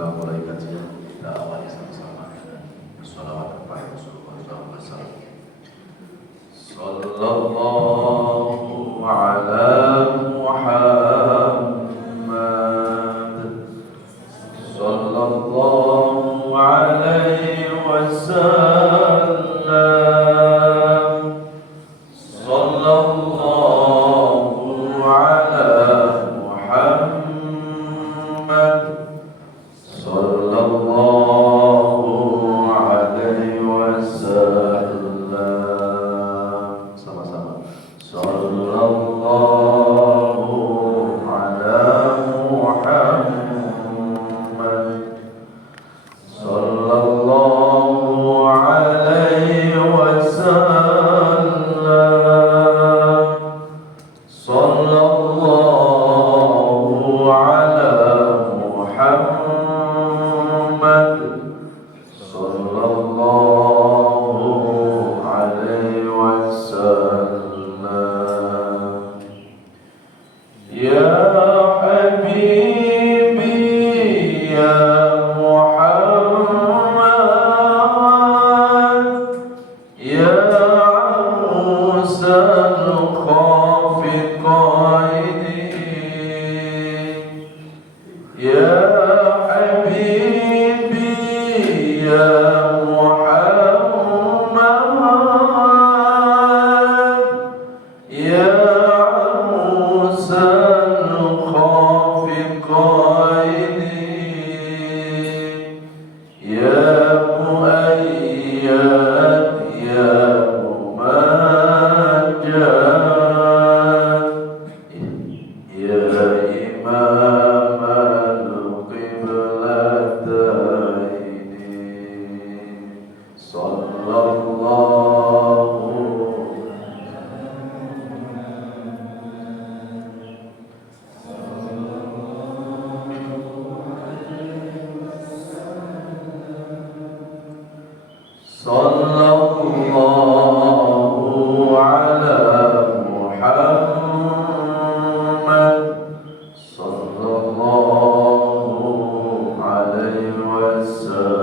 kita mulai kajian, kita awali sama-sama dengan sholawat kepada Rasulullah SAW. Sallallahu ala Muhammad, sallallahu alaihi wasallam, sallallahu ala Muhammad, sallallahu alaihi wasallam. Sama-sama. Sallallahu ala Muhammad, sallallahu alaihi wasallam, sallallahu ala Muhammad, sallallahu alaihi wasallam. Ya Habibi ya Muhammad, ya Arusal Khafiqaini, ya Habibi ya Muhammad, ya Arusal Khafiqaini, ya Muayyad ya Mumajjad, ya Imam al-Qiblataini, sallallahu sallallahu ala Muhammad, sallallahu alaihi wasallam.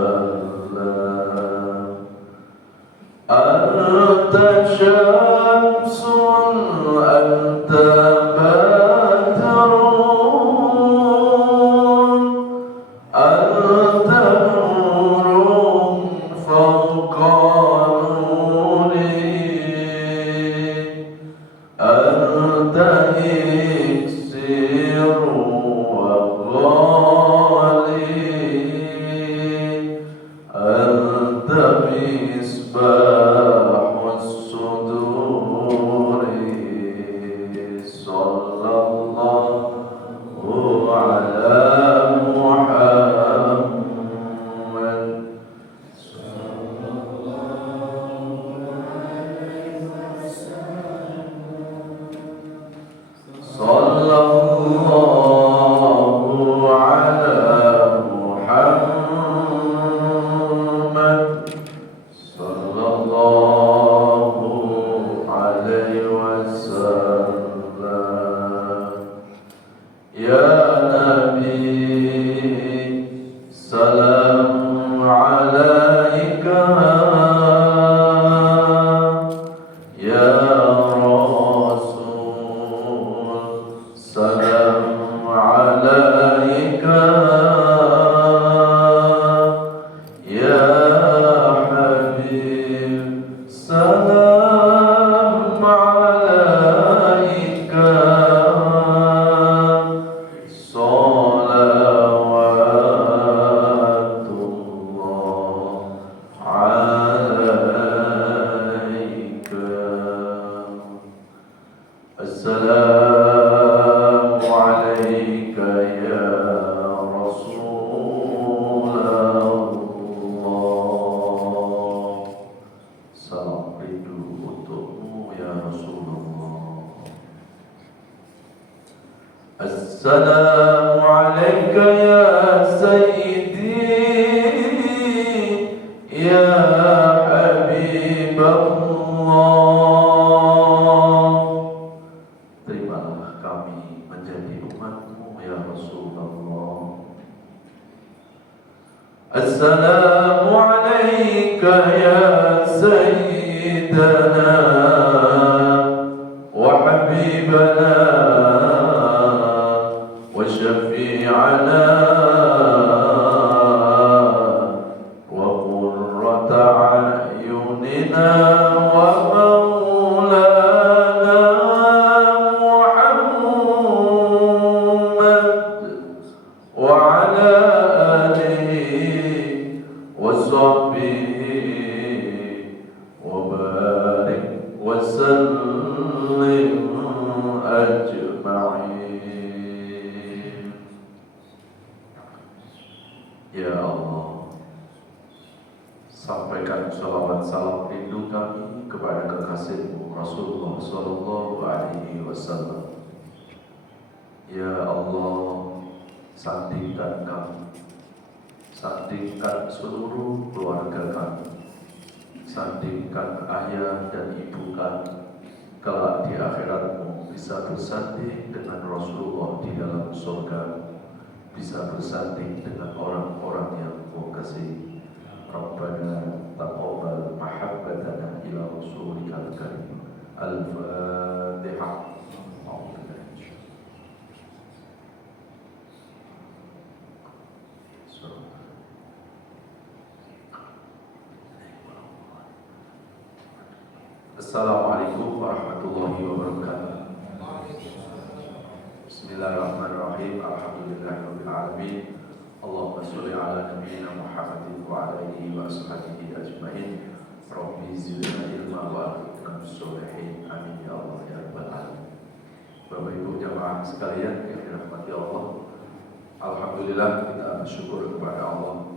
Anta syamsun anta badrun, anta nurun fawqa nuri, anta iksiru wa ghali, anta misbahus suduri, sallallahu ala Muhammad, sallallahu ala Muhammad, sallallahu alaihi wasallam. Ya Nabi, salam alaika, ya Rasul, salam alaika, ya Habib, salam alaika, salawatullah alaika. Assalamu alayka ya Rasulullah. Salam rindu untukmu ya Rasulullah. Assalamu alayka ya Sayyidi ya Habibullah. Terimalah kami menjadi umatmu ya Rasulullah. السلام عليك يا سيدنا وحبيبنا وشفيعنا وقرة أعيننا ومولانا محمد وعلى آله وصحبه وبارك وسلم أجمعين. Ya Allah, sampaikan salawat salam rindu kami kepada kekasih-Mu Rasulullah Sallallahu Alaihi Wasallam. Ya Allah, sandingkan kami, sandingkan seluruh keluarga kami, sandingkan ayah dan ibu kami, kelak di akhirat-Mu bisa bersanding dengan Rasulullah di dalam surga, bisa bersanding dengan orang-orang yang Mu kasihi. Rabbana taqabbal mahabbatana ila Rasulika al-karim. Al-Fatihah. Assalamualaikum warahmatullahi wabarakatuh. Bismillahirrahmanirrahim. Alhamdulillahirabbil alamin. Allahumma shalli ala nabiyyina Muhammadin wa ala alihi wa ashabihi ajmain. Rabbi zidna ilma wa alhiqna bis-sholihin. Amin ya Allah ya rabbal alamin. Bapak Ibu jamaah sekalian yang dirahmati Allah, alhamdulillah kita bersyukur kepada Allah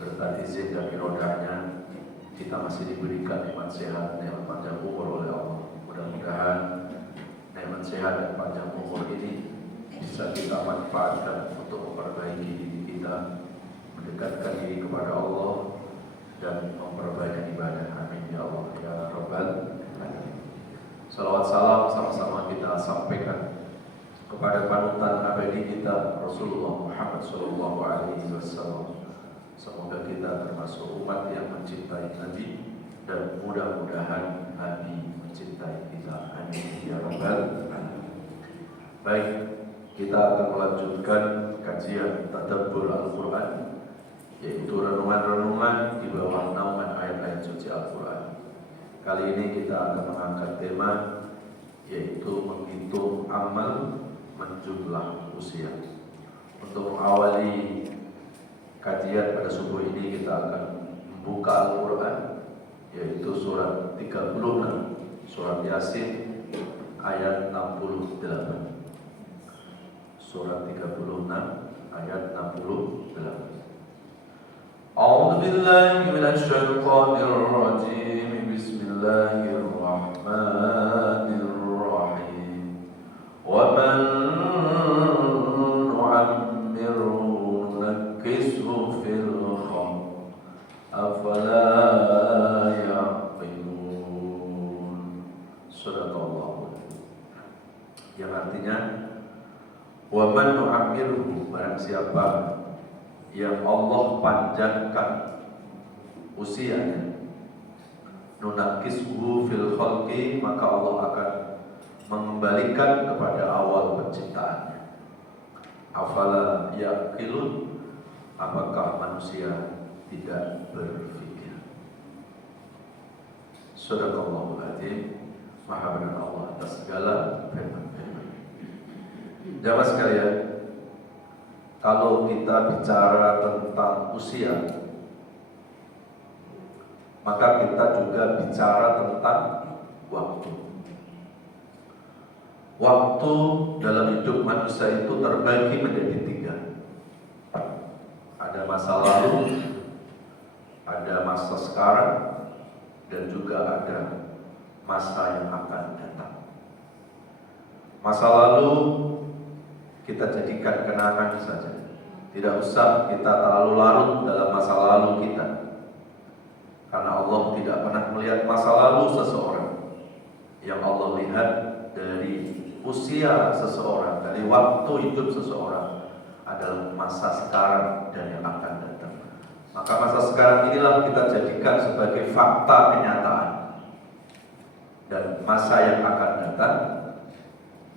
berkat izin dan irodahnya kita masih diberikan nikmat sehat, nikmat panjang umur oleh Allah. Mudah-mudahan nikmat sehat dan panjang umur ini bisa kita manfaatkan untuk memperbaiki diri kita, mendekatkan diri kepada Allah dan memperbaiki ibadah. Amin ya Allah ya rabbal alamin. Salawat salam sama-sama kita sampaikan kepada panutan abadi kita Rasulullah Muhammad Sallallahu Alaihi Wasallam. Semoga kita termasuk umat yang mencintai Nabi dan mudah-mudahan Nabi mencintai kita. Amin ya rabbal alamin. Baik, kita akan melanjutkan kajian tadabbur Al-Quran, yaitu renungan-renungan di bawah naungan ayat-ayat suci Al-Quran. Kali ini kita akan mengangkat tema, yaitu menghitung amal menjumlah usia. Untuk mengawali kajian pada subuh ini kita akan membuka Al-Quran, yaitu surat 36, surat Yasin ayat 68. Surat 36 ayat 68. A'udzu billahi minasy syaithanir rajim. Bismillahirrahmanirrahim. Wa man nu'ammirhu nunakkishu fil khalq afala ya'qilun. Sadaqallahu. Yang artinya, wa man nu'ammirhu, barang siapa yang Allah panjangkan usianya, nunakkishu fil khalqi, maka Allah akan mengembalikan kepada awal penciptaannya. Afala yaqilun, apakah manusia tidak berpikir? Sadaqallahul azim. Maha benar Allah atas segala firman-Nya. Jamaah sekalian, kalau kita bicara tentang usia, maka kita juga bicara tentang waktu. Waktu dalam hidup manusia itu terbagi menjadi 3. Ada masa lalu, ada masa sekarang, dan juga ada masa yang akan datang. Masa lalu kita jadikan kenangan saja. Tidak usah kita terlalu larut dalam masa lalu kita, karena Allah tidak pernah melihat masa lalu seseorang. Yang Allah lihat dari usia seseorang, dari waktu hidup seseorang, adalah masa sekarang dan yang akan datang. Maka masa sekarang inilah kita jadikan sebagai fakta kenyataan. Dan masa yang akan datang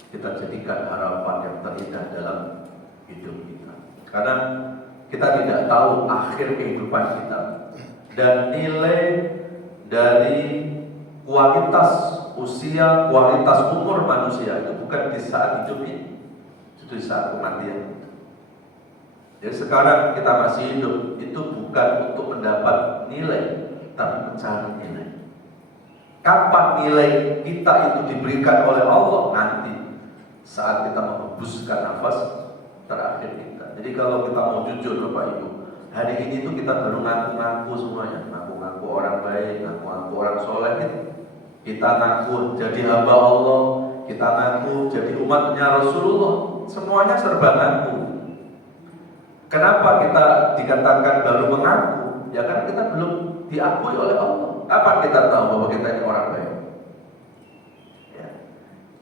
kita jadikan harapan yang terindah dalam hidup kita. Karena kita tidak tahu akhir kehidupan kita. Dan nilai dari kualitas usia, kualitas umur manusia itu bukan di saat hidup ini, itu di saat kematian. Jadi sekarang kita masih hidup itu bukan untuk mendapat nilai, tapi mencari nilai. Kapan nilai kita itu diberikan oleh Allah? Nanti saat kita menghembuskan nafas terakhir kita. Jadi kalau kita mau jujur Bapak Ibu, hari ini itu kita baru ngaku-ngaku semuanya, ngaku-ngaku orang baik, ngaku-ngaku orang soleh. Kita ngaku jadi hamba Allah, kita ngaku jadi umatnya Rasulullah. Semuanya serba ngaku. Kenapa kita dikatakan baru mengaku? Ya karena kita belum diakui oleh Allah. Kapan kita tahu bahwa kita ini orang baik? Ya.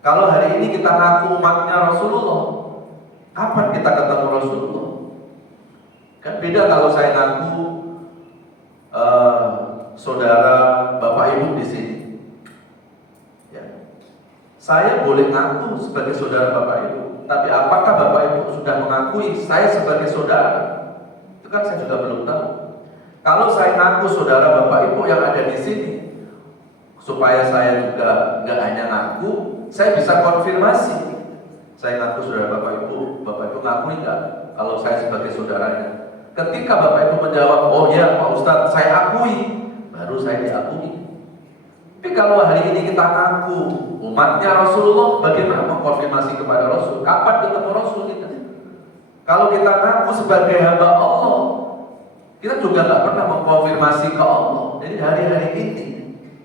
Kalau hari ini kita ngaku umatnya Rasulullah, kapan kita ketemu Rasulullah? Kan beda kalau saya ngaku saudara Bapak Ibu di sini. Ya. Saya boleh ngaku sebagai saudara Bapak Ibu, tapi apakah Bapak Ibu sudah mengakui saya sebagai saudara? Itu kan saya juga belum tahu. Kalau saya ngaku saudara Bapak Ibu yang ada di sini, supaya saya juga nggak hanya ngaku, saya bisa konfirmasi. Saya ngaku saudara Bapak Ibu ngakui nggak kalau saya sebagai saudaranya? Ketika Bapak Ibu menjawab, oh ya Pak Ustadz, saya akui, baru saya diakui. Tapi kalau hari ini kita ngaku umatnya Rasulullah, bagaimana mengkonfirmasi kepada Rasul? Kapan ketemu Rasul kita? Kalau kita ngaku sebagai hamba Allah, kita juga nggak pernah mengkonfirmasi ke Allah. Jadi hari-hari ini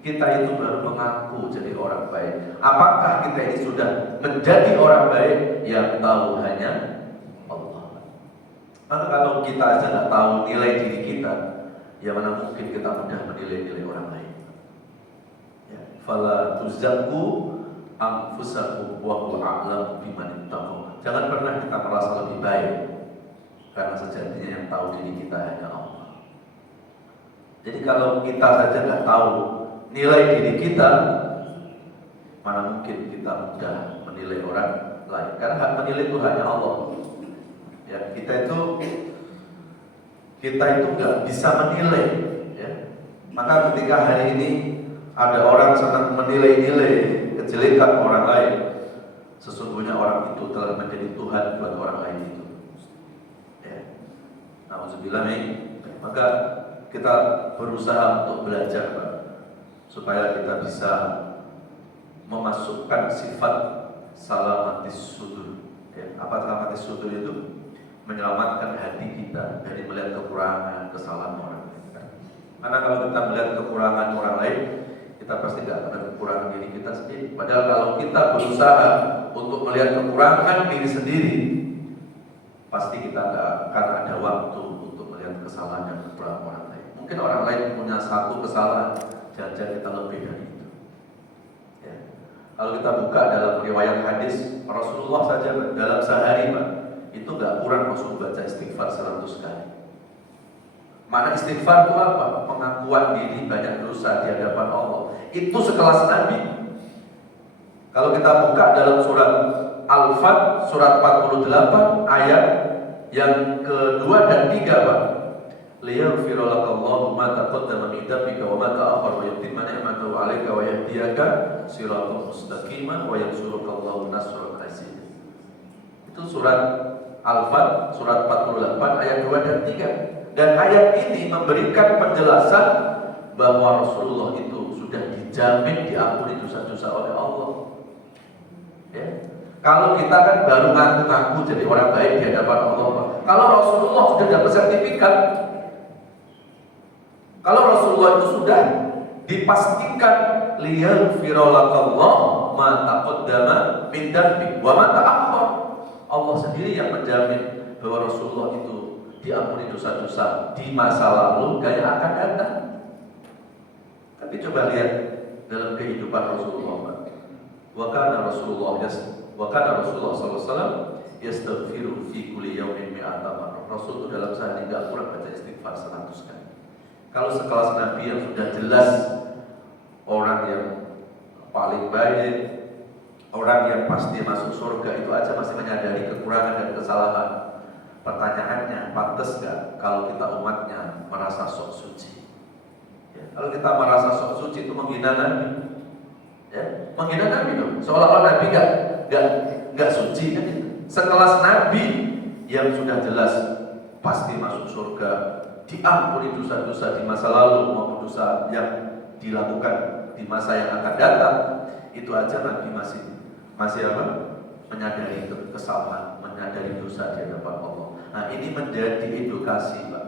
kita itu baru mengaku jadi orang baik. Apakah kita ini sudah menjadi orang baik? Yang tahu hanya Allah. Maka kalau kita aja nggak tahu nilai diri kita, ya mana mungkin kita mudah menilai-nilai orang lain. Ya. Fala tuzakku anfusakum wa huwa a'lamu biman ittaqa. Jangan pernah kita merasa lebih baik, karena sejatinya yang tahu diri kita hanya Allah. Jadi kalau kita saja nggak tahu nilai diri kita, mana mungkin kita mudah menilai orang lain? Karena hak menilai itu hanya Allah. Ya, kita itu nggak bisa menilai. Ya. Maka ketika hari ini ada orang sedang menilai-nilai kejelekan orang lain, sesungguhnya orang itu telah menjadi Tuhan buat orang lain itu. Ya. Nauzubillah. Maka kita berusaha untuk belajar, Pak, supaya kita bisa memasukkan sifat salamatis sudur. Ya, apa salamatis sudur itu? Menyelamatkan hati kita dari melihat kekurangan, kesalahan orang lain. Karena kalau kita melihat kekurangan orang lain, kita pasti tidak akan kekurangan diri kita sendiri. Padahal kalau kita berusaha untuk melihat kekurangan diri sendiri, pasti kita tidak akan ada waktu untuk melihat kesalahan dan kekurangan orang lain. Mungkin orang lain punya satu kesalahan, jangan-jangan kita lebih dari itu. Ya. Kalau kita buka dalam riwayat hadis, Rasulullah saja dalam sehari, Pak, itu gak kurang Rasul baca istighfar 100 kali. Mana istighfar itu apa? Pengakuan diri banyak dosa di hadapan Allah. Itu sekelas Nabi. Kalau kita buka dalam surat Al-Fat, surat 48, ayat yang kedua dan 3, Pak. Liyaghfira lakallahu ma taqaddama min dhanbika wa ma ta'akhkhara wa yutimma ni'matahu 'alaika wa yahdiyaka siratan mustaqiman wa yansuruka Allahu nasran 'azizan. Itu surat Al-Fat, surat 48, ayat 2 dan 3. Dan ayat ini memberikan penjelasan bahwa Rasulullah itu sudah dijamin diampuni dosa-dosa oleh Allah. Ya. Kalau kita kan baru ngaku-ngaku jadi orang baik di hadapan Allah, Pak. Kalau Rasulullah sudah dapat sertifikat, kalau Rasulullah itu sudah dipastikan liyaghfira lakallahu ma taqaddama min dhanbika wa ma ta'akhkhara. Allah sendiri yang menjamin bahwa Rasulullah itu diampuni dosa-dosa di masa lalu dan yang akan datang. Tapi coba lihat dalam kehidupan Rasulullah, Pak. Wa kana Rasulullah sallallahu alaihi wasallam yastaghfiru fi kulli yawmin mi'ata marrah. Rasul itu dalam sehari nggak kurang baca istighfar 100 kali. Kalau sekelas Nabi yang sudah jelas orang yang paling baik, orang yang pasti masuk surga, itu aja masih menyadari kekurangan dan kesalahan. Pertanyaannya, pantas gak kalau kita umatnya merasa sok suci? Ya, kalau kita merasa sok suci itu menghina Nabi, ya, menghina Nabi dong. Seolah-olah Nabi gak suci kan? Sekelas Nabi yang sudah jelas pasti masuk surga, diampuni dosa-dosa di masa lalu maupun dosa yang dilakukan di masa yang akan datang, itu aja Nabi masih apa? Menyadari kesalahan, menyadari dosa di hadapan Allah. Nah, ini menjadi edukasi, Pak.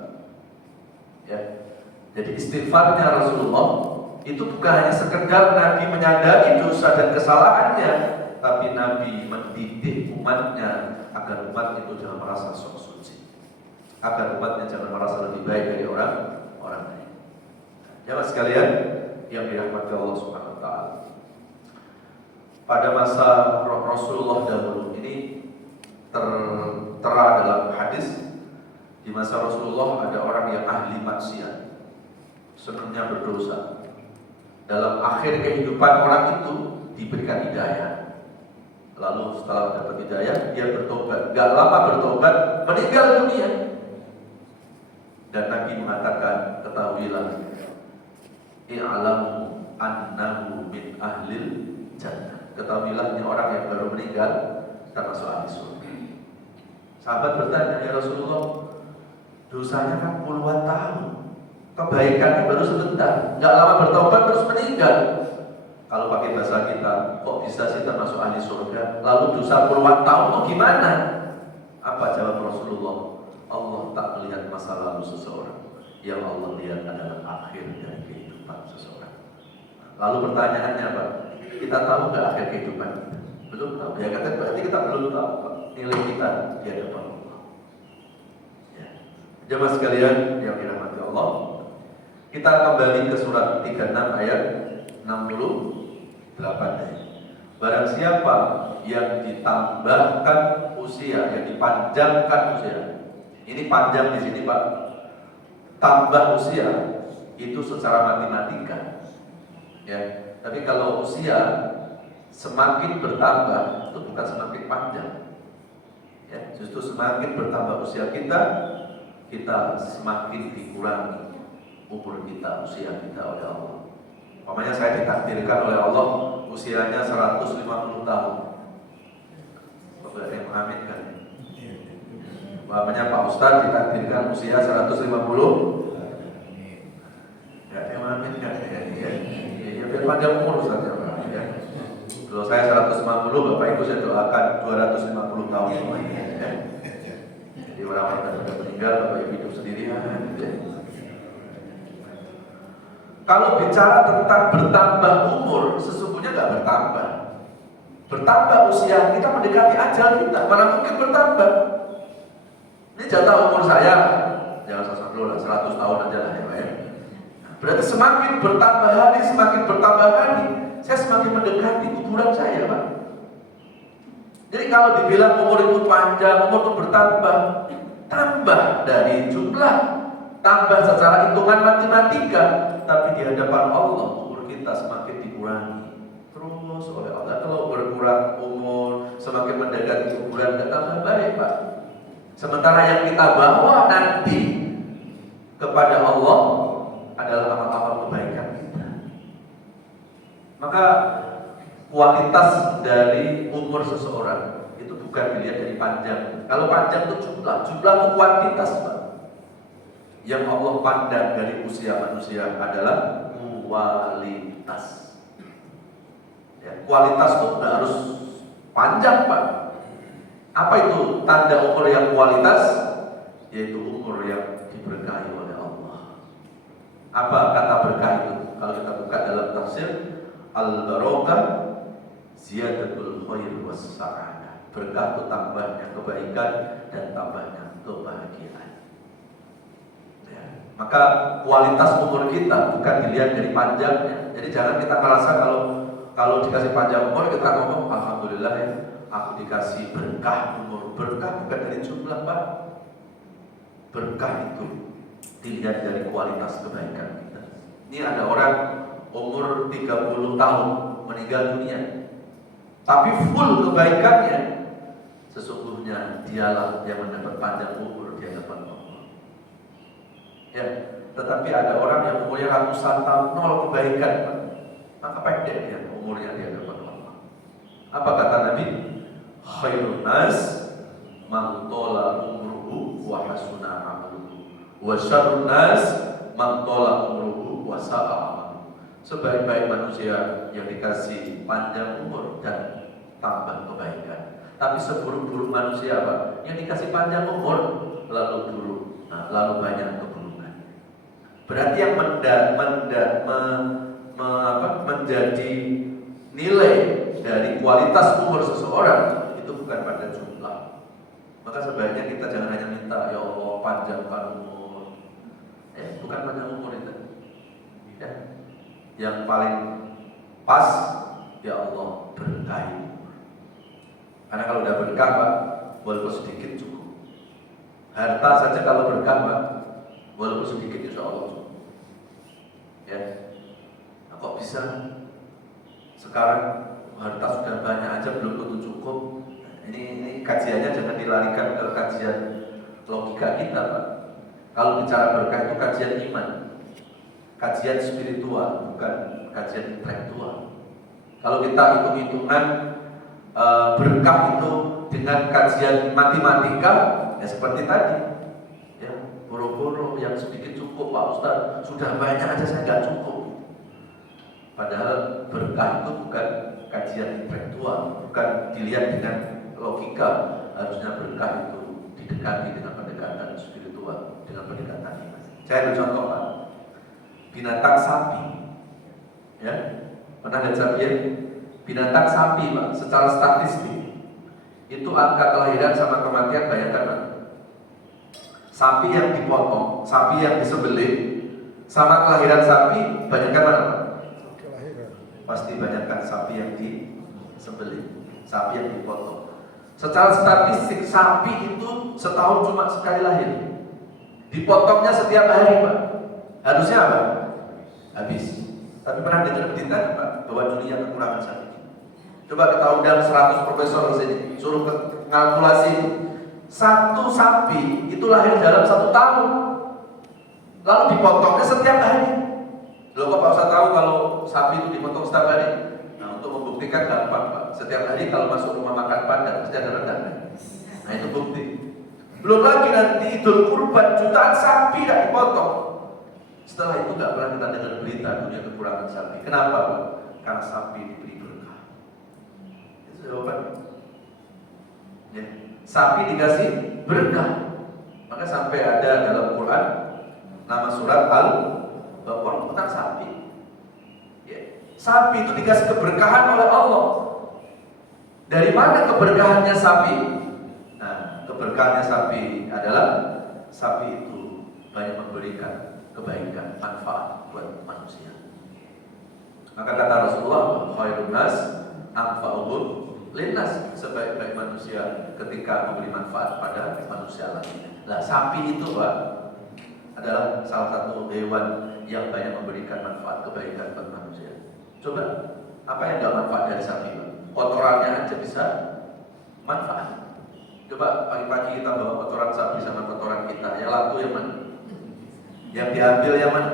Ya. Jadi istighfarnya Rasulullah itu bukan hanya sekedar Nabi menyadari dosa dan kesalahannya, tapi Nabi mendidik umatnya agar umat itu jangan merasa sok suci, agar umatnya jangan merasa lebih baik dari orang lain. Jamaah sekalian yang dirahmati Allah Subhanahu wa taala. Pada masa Rasulullah dahulu ini tertera dalam hadis, di masa Rasulullah ada orang yang ahli maksiat, senangnya berdosa. Dalam akhir kehidupan orang itu diberikan hidayah. Lalu setelah dapat hidayah, dia bertobat. Gak lama bertobat, meninggal dunia. Dan Nabi mengatakan, ketahuilah, i'lamu annahu min ahlil jannah. Ketahuilah ini orang yang baru meninggal termasuk ahli surga. Sahabat bertanya, ya Rasulullah, dosanya kan puluhan tahun, kebaikannya baru sebentar, gak lama bertobat terus meninggal. Kalau pakai bahasa kita, kok bisa sih termasuk ahli surga? Lalu dosa puluhan tahun itu gimana? Apa jawab Rasulullah? Allah tak melihat masa lalu seseorang, yang Allah lihat adalah akhir dari kehidupan seseorang. Lalu pertanyaannya, Pak, kita tahu gak akhir kehidupan? Belum tahu. Ya kata berarti kita belum tahu, Pak, nilai kita di hadapan Allah. Ya. Jemaah sekalian yang dirahmati Allah, kita kembali ke surat 36 ayat 68. Barang siapa yang ditambahkan usia, yang dipanjangkan usia. Ini panjang di sini, Pak. Tambah usia itu secara matematika. Ya, tapi kalau usia semakin bertambah itu bukan semakin panjang. Ya, justru semakin bertambah usia kita semakin dikurangi umur kita, usia kita oleh Allah. Umpamanya saya ditakdirkan oleh Allah usianya 150 tahun. Bapak ada yang mengaminkan? Umpamanya Pak Ustadz ditakdirkan usia 150. Ya, yang mengaminkan ya. Ya, biar panjang umur Ustadz ya. Kalau saya 150, Bapak Ibu saya doakan 250 tahun semuanya. Ya. Jadi orang-orang yang sudah meninggal, Bapak Ibu hidup sendirian. Ya. Kalau bicara tentang bertambah umur, sesungguhnya nggak bertambah. Bertambah usia kita mendekati ajal kita, mana mungkin bertambah. Ini jatah umur saya, jangan 100 tahun aja lah ya. Berarti semakin bertambah hari, semakin bertambah hari, saya semakin mendekati kuburan saya, Pak. Jadi kalau dibilang umur itu panjang, umur itu bertambah, tambah dari jumlah, tambah secara hitungan matematika, tapi di hadapan Allah umur kita semakin dikurangi terus oleh Allah. Kalau berkurang umur, semakin mendekati kuburan, tidak tambah baik, Pak. Sementara yang kita bawa nanti kepada Allah adalah amal-amal kebaikan kita. Maka kualitas dari umur seseorang itu bukan dilihat dari panjang. Kalau panjang itu jumlah itu kuantitas, Pak. Yang Allah pandang dari usia manusia adalah kualitas. Ya, kualitas itu tidak harus panjang, Pak. Apa itu tanda umur yang kualitas? Yaitu umur yang diberkahi oleh Allah. Apa kata berkah itu? Kalau kita buka dalam tafsir, al-barokah ziyadatul khair was sa'adah. Berkah itu tambahnya kebaikan dan tambahnya kebahagiaan. Ya. Maka kualitas umur kita bukan dilihat dari panjangnya. Jadi jangan kita merasa kalau dikasih panjang umur kita ngomong alhamdulillah ya, aku dikasih berkah umur. Berkah bukan dari jumlah, Pak. berkah itu dilihat dari kualitas kebaikan kita. Ini ada orang umur 30 tahun meninggal dunia, tapi full kebaikannya. Sesungguhnya dialah yang mendapat panjang umur di hadapan Allah. Ya, tetapi ada orang yang umurnya ratusan tahun, nol kebaikan, maka pendek dia umurnya di hadapan Allah. Apa kata Nabi? Khairun nas man tola umruhu wa hasuna amaluhu, wa syarrun nas man tola umruhu wa sa'a amaluhu. Sebaik-baik manusia yang dikasih panjang umur dan tambah kebaikan. Tapi seburuk-buruk manusia apa? Yang dikasih panjang umur lalu buruk, lalu banyak keburukan. Berarti yang menjadi nilai dari kualitas umur seseorang itu bukan pada jumlah. Maka sebaiknya kita jangan hanya minta, ya Allah panjangkan umur. Bukan panjang umur itu. Ya. Yang paling pas, ya Allah berkahi. Karena kalau udah berkah Pak, walaupun sedikit cukup. Harta saja kalau berkah Pak, walaupun sedikit insya Allah cukup. Ya, kok bisa? Sekarang harta sudah banyak aja belum tentu cukup. Ini kajiannya jangan dilarikan ke kajian logika kita Pak. Kalau bicara berkah itu kajian iman, kajian spiritual, bukan kajian intelektual. Kalau kita hitung-hitungan berkah itu dengan kajian matematika, ya seperti tadi, ya boro-boro yang sedikit cukup Pak Ustaz, sudah banyak aja saya nggak cukup. Padahal berkah itu bukan kajian intelektual, bukan dilihat dengan logika. Harusnya berkah itu didekati dengan pendekatan spiritual, dengan pendekatan iman. Saya ambil contoh Pak, binatang sapi, ya pernah lihat sapi ya? Binatang sapi Pak, secara statistik itu angka kelahiran sama kematian bayangkan Pak. Sapi yang dipotong, sapi yang disembelih sama kelahiran sapi, banyakkan mana Pak? Kelahiran. Pasti banyakkan sapi yang disembelih, sapi yang dipotong. Secara statistik sapi itu setahun cuma sekali lahir. Dipotongnya setiap hari Pak. Harusnya apa? Habis. Tapi pernah dengar berita Pak bahwa dunia kekurangan sapi. Coba kita undang 100 profesor di sini, suruh kalkulasi satu sapi itu lahir dalam 1 tahun, lalu dipotongnya setiap hari. Loh kok Pak Ustaz tahu kalau sapi itu dipotong setiap hari? Nah untuk membuktikan gampang Pak, setiap hari kalau masuk rumah makan Padang pasti ada rendang. Nah itu bukti. Belum lagi nanti Idul Kurban jutaan sapi tidak dipotong. Setelah itu nggak pernah kita dengar berita dunia kekurangan sapi. Kenapa Pak? Karena sapi diberi berkah. Itu jawaban. Ya. Sapi dikasih berkah. Maka sampai ada dalam Quran nama surat Al-Baqarah tentang sapi. Ya. Sapi itu dikasih keberkahan oleh Allah. Dari mana keberkahannya sapi? Nah, keberkahannya sapi adalah sapi itu banyak memberikan kebaikan, manfaat buat manusia. Maka kata Rasulullah, khairun nas anfa'uhum linnas, sebaik-baik manusia ketika memberi manfaat pada manusia lain. Nah, sapi itu Pak adalah salah satu hewan yang banyak memberikan manfaat kebaikan buat manusia. Coba, apa yang enggak manfaat dari sapi Pak? Kotorannya aja bisa manfaat. Coba pagi-pagi kita bawa kotoran sapi sama kotoran kita, yang laku yang mana? Yang diambil yang mana?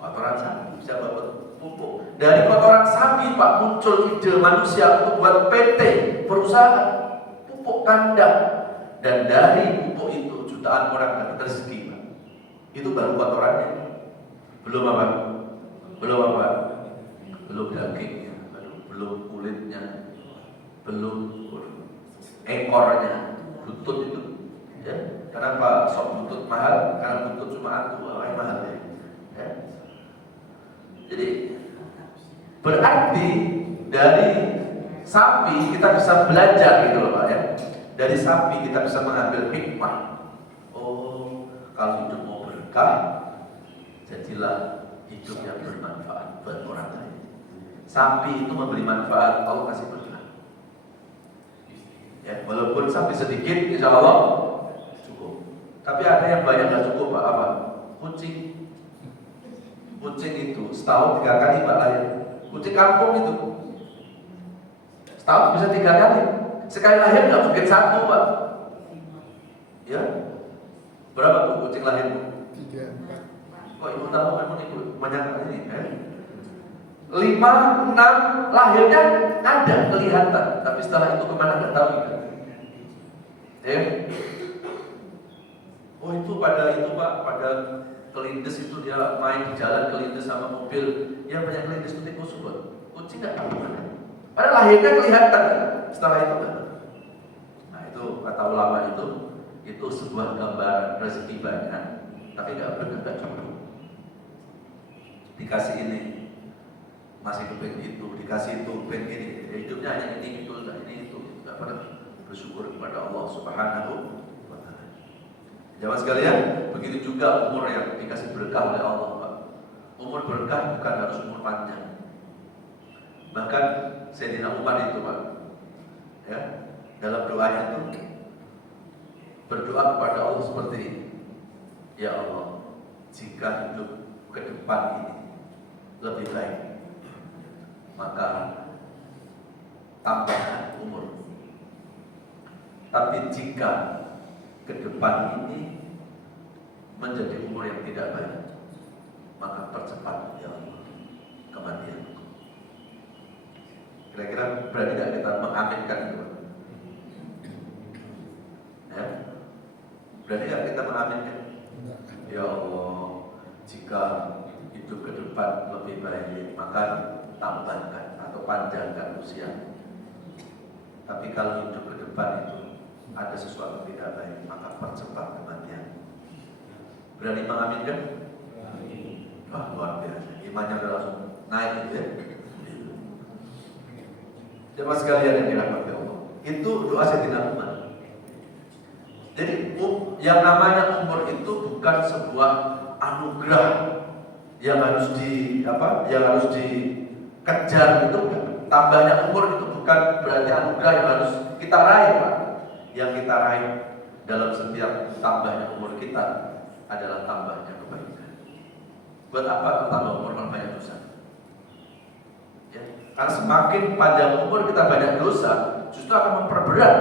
Kotoran sapi, bisa bawa pupuk. Dari kotoran sapi Pak muncul ide manusia untuk buat PT, perusahaan pupuk kandang. Dan dari pupuk itu jutaan orang dapat rezeki Pak. Itu baru kotorannya. Belum apa? Belum apa? Belum dagingnya, belum kulitnya, belum ekornya, butut itu. Ya. Kenapa sop butut mahal? Karena butut cuma atu, mahal ya. Jadi berarti dari sapi kita bisa belajar gitu loh Pak ya. Dari sapi kita bisa mengambil hikmah. Oh, kalau hidup mau berkah, jadilah hidup yang bermanfaat buat orang lain. Sapi itu memberi manfaat, Allah kasih berkah. Ya, walaupun sapi sedikit, insya Allah cukup. Tapi ada yang banyak nggak cukup Pak, apa? Kucing. Kucing itu setahun 3 kali Pak lahir. Kucing kampung itu setahun bisa 3 kali. Sekali lahir nggak mungkin 1 Pak. Ya, berapa tuh kucing lahir? 3. Kok ibu tahu memang itu banyak ini? 5, 6 lahirnya ada kelihatan, tapi setelah itu kemana nggak tahu kan? Oh itu pada itu Pak, pada kelindes itu dia main di jalan kelindes sama mobil, yang banyak kelindes itu tikus Pak. Kucing nggak tahu mana. Padahal lahirnya kelihatan, setelah itu kan? Nah itu kata ulama itu sebuah gambaran rezeki banyak, tapi nggak cukup. Dikasih ini masih kepengen itu, dikasih itu pengen ini, hidupnya hanya ini itu, nggak pernah bersyukur kepada Allah Subhanahu wa Ta'ala. Jamaah sekalian, begitu juga umur yang dikasih berkah oleh Allah Pak. Umur berkah bukan harus umur panjang. Bahkan Sayyidina Umar itu Pak, ya, dalam doanya itu berdoa kepada Allah seperti ini. Ya Allah, jika hidup ke depan ini lebih baik, maka tambahkan umur. Tapi jika ke depan ini menjadi umur yang tidak baik, maka percepat ya Allah kematian. Kira-kira berani tidak kita mengaminkan itu? Ya? Berani tidak kita mengaminkan? Ya Allah, jika hidup ke depan lebih baik, maka tambahkan atau panjangkan usia. Tapi kalau hidup ke depan itu ada sesuatu yang tidak baik, maka percepat kematian. Berani mengaminkan? Wah, luar biasa. Imannya sudah langsung naik gitu ya. Jemaah sekalian yang dirahmati Allah, itu doa Sayyidina Umar. Jadi yang namanya umur itu bukan sebuah anugerah yang harus dikejar itu. Tambahnya umur itu bukan berarti anugerah yang harus kita raih Pak. Yang kita raih dalam setiap tambahnya umur kita adalah tambahnya kebaikan. Buat apa tambah umur kalau banyak dosa? Ya, karena semakin panjang umur kita banyak dosa, justru akan memperberat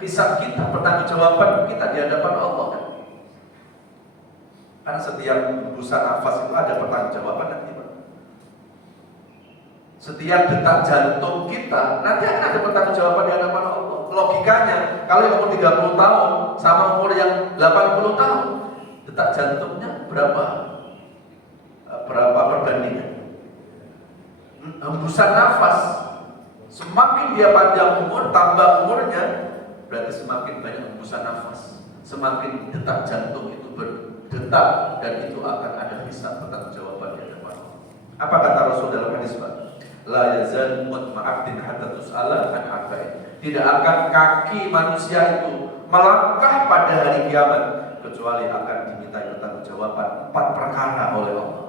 hisab kita, pertanggungjawaban kita di hadapan Allah kan. Karena setiap hembusan nafas itu ada pertanggungjawaban nanti Pak. Setiap detak jantung kita nanti akan ada pertanggungjawaban di hadapan Allah. Logikanya, kalau umur 30 tahun sama umur yang 80 tahun, detak jantungnya berapa perbandingan? Hembusan nafas, semakin dia panjang umur, tambah umurnya, berarti semakin banyak hembusan nafas, semakin detak jantung itu berdetak, dan itu akan ada hisab pertanggungjawaban di hadapan Allah. Apa kata Rasul dalam hadis Pak? La yazal mutma'abdin hatta tus'ala an arba'in. Tidak akan kaki manusia itu melangkah pada hari kiamat kecuali akan diminta pertanggungjawaban 4 perkara oleh Allah.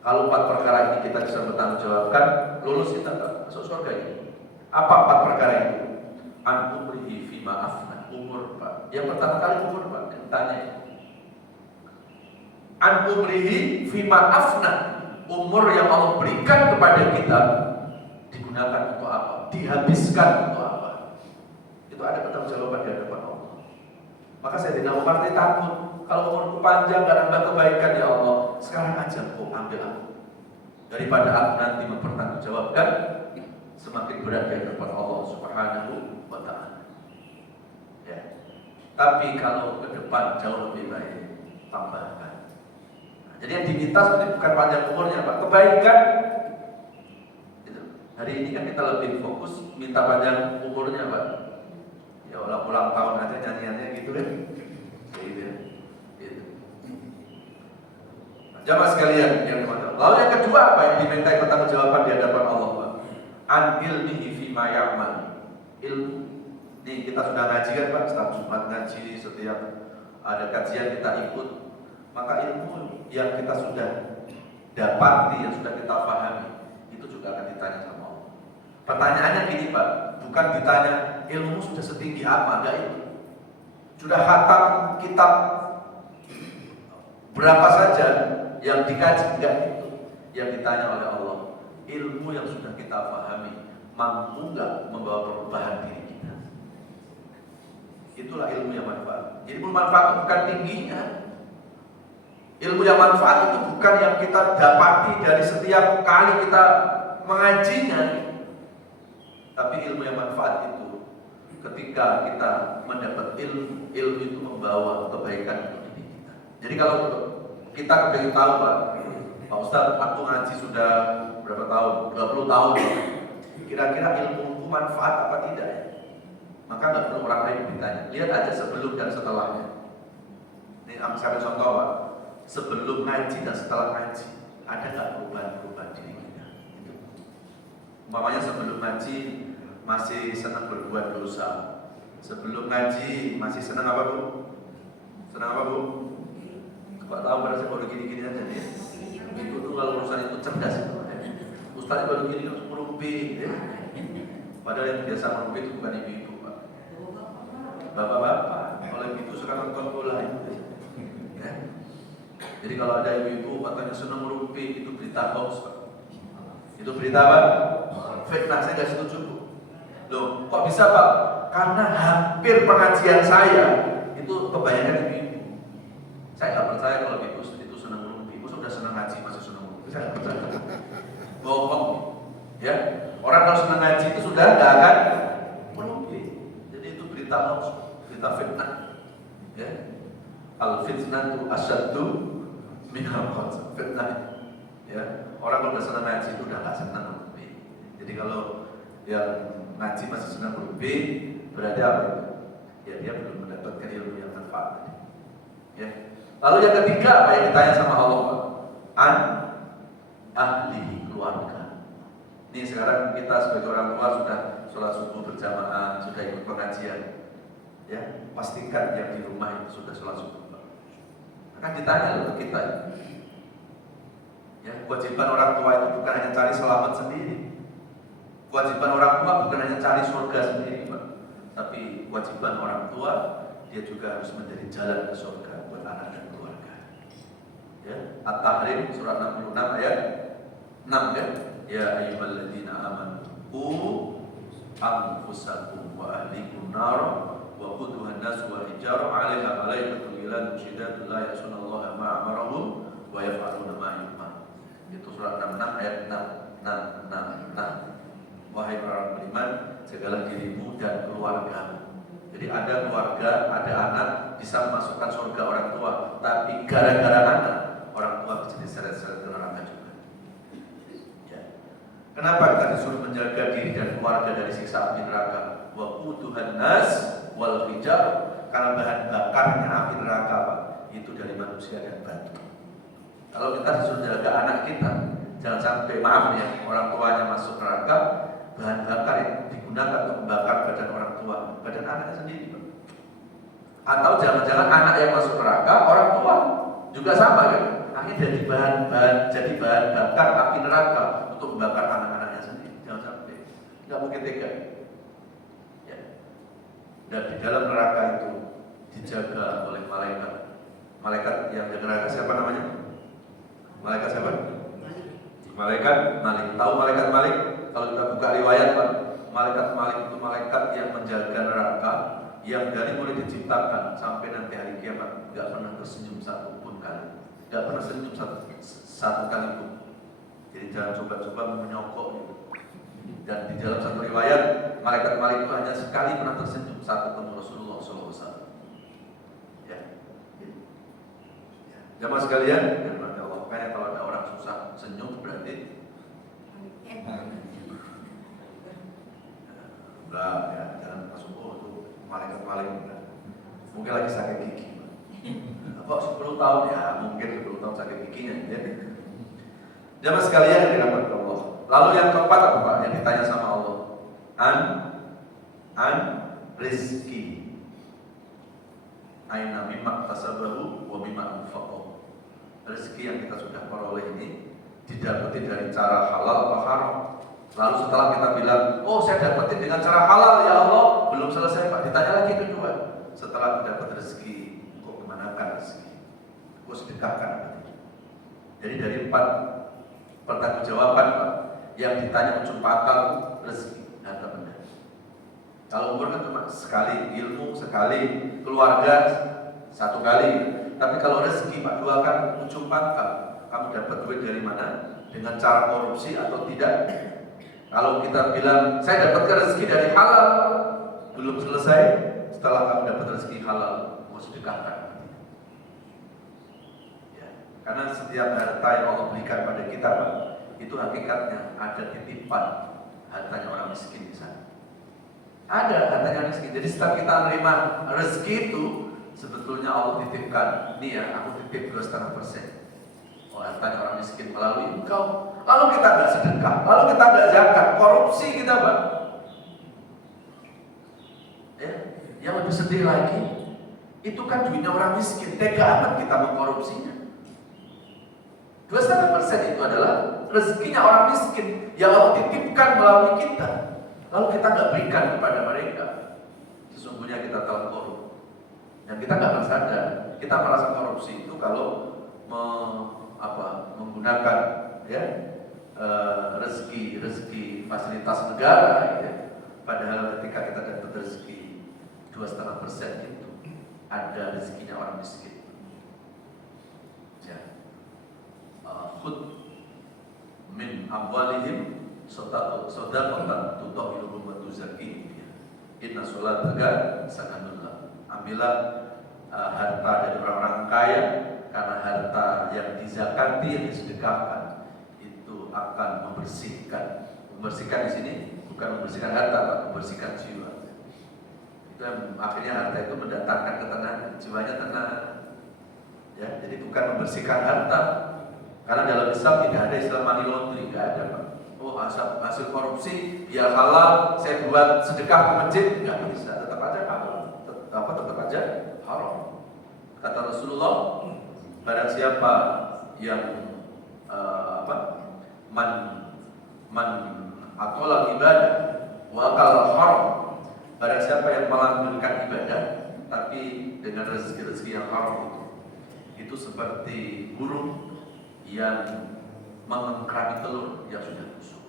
Kalau 4 perkara ini kita bisa bertanggungjawabkan, lulus kita masuk surga ini. Apa 4 perkara itu? An umrihi fima afna, umur Pak. Yang pertama kali umur Pak, ditanya. An umrihi fima afna, umur yang Allah berikan kepada kita digunakan untuk apa? Dihabiskan untuk apa? Itu ada pertanggungjawaban di hadapan Allah. Maka saya tidak Umar takut. Kalau umurku panjang gak nambah kebaikan ya Allah, sekarang aja kau ambil aku. Daripada aku nanti mempertanggungjawabkan, semakin berat di hadapan Allah Subhanahu wa Ta'ala. Ya. Tapi kalau ke depan jauh lebih baik, tambahkan. Nah, jadi yang diminta sebenarnya bukan panjang umurnya Pak, kebaikan. Gitu. Hari ini kan kita lebih fokus minta panjang umurnya Pak. Ya ulang tahun aja nyanyiannya gitu kan. Gitu ya. Jamaah sekalian yang dimana. Lalu yang kedua apa yang dimintai pertanggungjawaban di hadapan Allah Pak? An ilmihi fima ya'mal. Ilmu. Ini kita sudah ngaji kan Pak, setiap Jumat ngaji, setiap ada kajian kita ikut. Maka ilmu yang kita sudah dapati, yang sudah kita pahami, itu juga akan ditanya sama Allah. Pertanyaannya gini Pak, bukan ditanya ilmu sudah setinggi apa, enggak itu. Sudah khatam kitab Berapa saja yang dikaji, enggak itu. Yang ditanya oleh Allah, ilmu yang sudah kita pahami mampu enggak membawa perubahan diri kita. Itulah ilmu yang manfaat. Jadi ilmu manfaat itu bukan tingginya. Ilmu yang manfaat itu bukan yang kita dapati dari setiap kali kita mengajinya. Tapi ilmu yang manfaat itu ketika kita mendapat ilmu itu membawa kebaikan untuk diri kita. Jadi kalau kita ingin tahu Pak Ustadz, aku ngaji sudah berapa tahun? 20 tahun. Kira-kira ilmu manfaat apa tidak ya? Maka nggak perlu orang lain ditanya. Lihat aja sebelum dan setelahnya. Ini ambil contoh Pak. Sebelum ngaji dan setelah ngaji, ada nggak perubahan diri kita? Gitu. Umpamanya sebelum ngaji masih senang berbuat dosa. Sebelum ngaji masih senang apa Bu? Senang apa Bu? Pak tahu pada saya baru gini-gini aja nih. Itu tuh kalau urusan itu cerdas itu. Ustaz baru gini harus merumpi. Ya. Padahal yang biasa merumpi itu bukan ibu-ibu Pak. Bapak-bapak. Kalau itu sekarang nonton bola itu. Ya. Jadi kalau ada ibu-ibu katanya senang merumpi, itu berita hoax Pak. Itu berita apa? Fitnah, saya nggak setuju Bu. Loh, kok bisa Pak? Karena hampir pengajian saya itu kebanyakan ibu-ibu. Saya nggak percaya kalau ibu itu senang merumpi. Ibu sudah senang ngaji masih senang merumpi. Saya nggak percaya. Bohong, ya. Orang kalau senang ngaji itu sudah nggak akan merumpi. Jadi itu berita hoax, berita fitnah. Ya. Al fitnatu asyaddu minal qatl. Fitnah. Ya. Orang kalau sudah senang ngaji itu udah nggak senang merumpi. Jadi kalau yang ngaji masih senang merumpi, berarti apa itu? Ya dia belum mendapatkan ilmu yang manfaat. Ya. Lalu yang ketiga apa yang ditanya sama Allah Pak? An ahli keluarga. Ini sekarang kita sebagai orang tua sudah sholat subuh berjamaah, sudah ikut pengajian. Ya, pastikan yang di rumah itu sudah sholat subuh. Akan ditanya loh kita. Ya, kewajiban orang tua itu bukan hanya cari selamat sendiri. Kewajiban orang tua bukan hanya cari surga sendiri, Pak. Tapi kewajiban orang tua dia juga harus menjadi jalan ke surga buat anak dan keluarga. Ya, At-Tahrim surat 66 ayat 6 kan? Ya ayyuhalladzina amanu qu anfusakum wa ahlikum nar wa quduhan nas wal hijarah 'alaiha malaikatun ghilazun syidadun la ya'sunallaha ma amarahum wa yaf'aluna ma yu'mar. Itu surat 66 ayat 6. Wahai orang beriman, jagalah dirimu dan keluarga. Jadi ada keluarga, ada anak bisa memasukkan surga orang tua, tapi gara-gara anak orang tua bisa diseret-seret ke neraka juga. Ya. Kenapa kita disuruh menjaga diri dan keluarga dari siksa api neraka? Wa quduhan nas wal hijar, karena bahan bakarnya api neraka Pak, itu dari manusia dan batu. Kalau kita disuruh jaga anak kita, jangan sampai maaf ya orang tuanya masuk neraka. Bahan bakar yang digunakan untuk membakar badan orang tua, badan anaknya sendiri Pak. Atau jangan-jangan anak yang masuk neraka orang tua juga sama kan? Akhirnya jadi bahan bakar api neraka untuk membakar anak-anaknya sendiri. Jangan sampai, nggak mungkin tega. Ya. Dan di dalam neraka itu dijaga oleh malaikat. Malaikat yang jaga neraka siapa namanya? Malaikat siapa? Malaikat Malik. Tahu malaikat Malik? Kalau kita buka riwayat Pak, malaikat Malik itu malaikat yang menjaga neraka, yang dari mulai diciptakan sampai nanti hari kiamat nggak pernah tersenyum satu pun kali, nggak pernah senyum satu kali pun. Jadi jangan coba-coba menyokok gitu. Dan di dalam satu riwayat malaikat Malik itu hanya sekali pernah tersenyum saat ketemu Rasulullah SAW. Ya. Jamaah sekalian, ya Allah, kayak kalau ada orang susah senyum berarti enggak, ya, jangan masuk itu malaikat-malaikat enggak. Mungkin lagi sakit gigi. Apa 10 tahun ya, mungkin 10 tahun sakit giginya ya. Jamaah sekalian yang dirahmati Allah. Lalu yang keempat apa Pak? Yang ditanya sama Allah. An rizki. Aina mimma tasabahu wa mimma anfaqahu. Rezeki yang kita sudah peroleh ini didapati dari cara halal atau haram. Lalu setelah kita bilang, oh saya dapetin dengan cara halal ya Allah, belum selesai Pak, ditanya lagi kedua. Setelah dapat rezeki, kok kemanakan rezeki? Kok sedekahkan. Jadi dari 4 pertanggungjawaban Pak, yang ditanya ujung pangkal rezeki, harta benda. Kalau umur kan cuma sekali, ilmu sekali, keluarga 1 kali. Tapi kalau rezeki Pak, 2 kan ujung pangkal. Kamu dapat duit dari mana? Dengan cara korupsi atau tidak? Kalau kita bilang saya dapat rezeki dari halal, belum selesai. Setelah kamu dapat rezeki halal, mau sedekahkan. Ya, karena setiap harta yang Allah berikan pada kita Pak, itu hakikatnya ada titipan hartanya orang miskin di sana. Ada hartanya miskin. Jadi setiap kita menerima rezeki itu sebetulnya Allah titipkan. Nih ya, aku titip 2,5%. Oh, hartanya orang miskin melalui engkau. Lalu kita nggak sedekah, lalu kita nggak zakat, korupsi kita Pak. Ya, yang lebih sedih lagi, itu kan duitnya orang miskin. Tega amat kita mengkorupsinya. 2,5% itu adalah rezekinya orang miskin yang Allah titipkan melalui kita. Lalu kita nggak berikan kepada mereka. Sesungguhnya kita telah korup. Dan kita nggak sadar. Kita merasa korupsi itu kalau menggunakan ya rezeki fasilitas negara ya. Padahal ketika kita dapat rezeki 2,5% itu ada rezekinya orang miskin ya. Khud min amwalihim shadaqatan tutahhiruhum wa tuzakkihim inna sholataka sakanun lahum. Ambillah harta dari orang-orang kaya, karena harta yang dizakati, yang disedekahkan itu akan membersihkan. Membersihkan di sini bukan membersihkan harta, Pak, membersihkan jiwa. Itu akhirnya harta itu mendatangkan ketenangan, jiwanya tenang. Ya, jadi bukan membersihkan harta. Karena dalam Islam tidak ada istilah money laundering, tidak ada Pak. Oh, hasil korupsi biar halal, saya buat sedekah ke masjid, nggak bisa. Tetap aja halal, tetap aja haram. Kata Rasulullah, barang siapa yang man atolak ibadah wa akal haram, barang siapa yang melanggengkan ibadah tapi dengan rezeki yang haram, itu seperti burung yang mengkerami telur yang sudah busuk,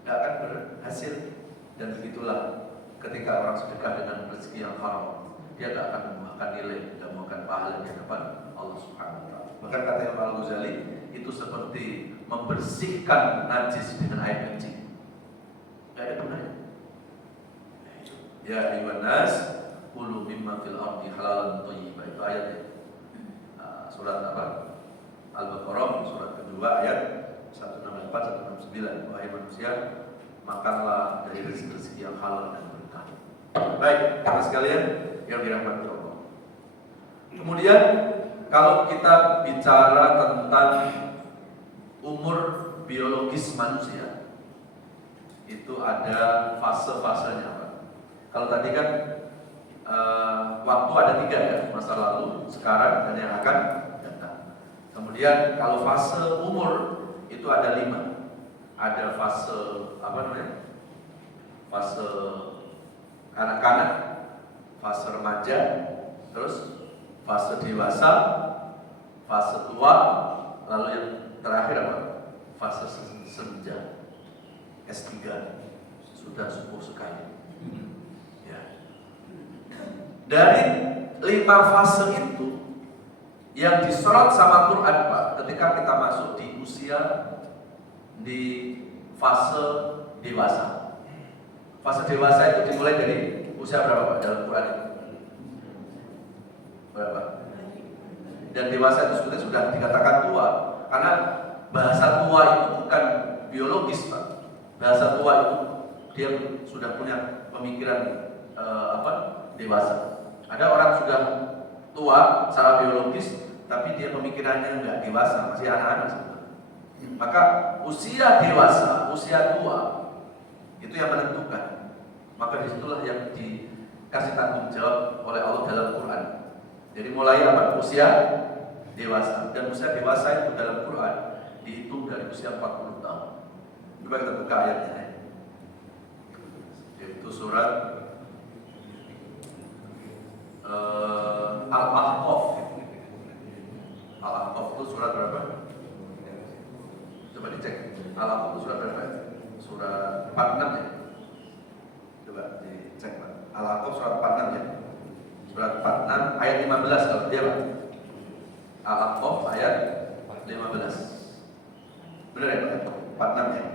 tidak akan berhasil. Dan begitulah ketika orang sedekah dengan rezeki yang haram, dia tidak akan memakan nilai, tidak memakan pahala di hadapan Allah Subhanahu wa Ta'ala. Bahkan kata Imam Al-Ghazali, itu seperti membersihkan najis dengan air kencing, tidak ada gunanya. Ya ayyuhan nas kulu mimma fil ardi halalan thayyibah, itu ayatnya. Surat apa? Al-Baqarah surat kedua ayat 164 169. Wahai manusia, makanlah dari rezeki yang halal dan berkah. Baik, teman sekalian yang dirahmati Allah. Kemudian kalau kita bicara tentang umur biologis manusia, itu ada fase-fasenya Pak. Kalau tadi kan waktu ada 3 ya, masa lalu, sekarang, dan yang akan datang. Kemudian kalau fase umur itu ada 5. Ada fase fase kanak-kanak, fase remaja, terus fase dewasa, fase tua, lalu yang terakhir apa? Fase senja, S3, sudah sepuh sekali. Ya. Dari 5 fase itu yang disorot sama Quran Pak, ketika kita masuk di usia di fase dewasa. Fase dewasa itu dimulai dari usia berapa Pak dalam Quran itu? Berapa? Dan dewasa itu sebetulnya sudah dikatakan tua, karena bahasa tua itu bukan biologis Pak. Bahasa tua itu dia sudah punya pemikiran dewasa. Ada orang sudah tua secara biologis, tapi dia pemikirannya enggak dewasa, masih anak-anak sebetulnya. Maka usia dewasa, usia tua itu yang menentukan. Maka disitulah yang dikasih tanggung jawab oleh Allah dalam Quran. Jadi mulai apa? Usia dewasa. Dan usia dewasa itu dalam Quran dihitung dari usia 40 tahun. Coba kita buka ayatnya. Yaitu surat Al-Ahqaf Al-Ahqaf itu surat berapa? Coba dicek. Al-Ahqaf itu surat berapa? Surat 46 ya. Coba dicek Pak. Al-Ahqaf surat 46 ya. Surat 46 ayat 15 kalau dia Pak. Al-Ahqaf ayat 15. Benar ya Pak? 46 ya.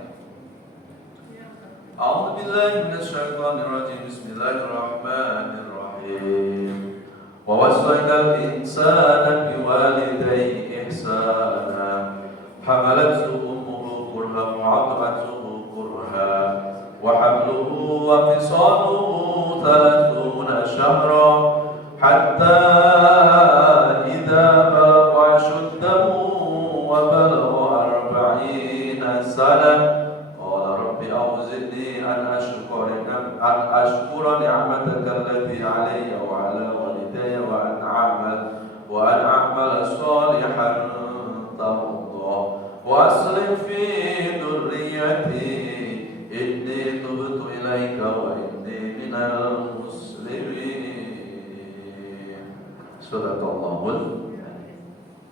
A'udzu billahi minasyaitonir rajim. Bismillahirrahmanirrahim. Wa wasainal insana biwalidayhi ihsana. Hamalathu ummuhu kurhan wa 'adatuhu kurha wa hamluhu wa fisaluhu 30 syahra hatta idza balagha ashuddahu wa balagha 40 sanah qala rabbi awzidni an ashkura ni'mataka allati 'alayya wa 'ala walidayya wa an a'mal salihan tardah wa aslih fi dhurriyyati inni tubtu ilaika wa inni minal muslimin. Sadaqallahul.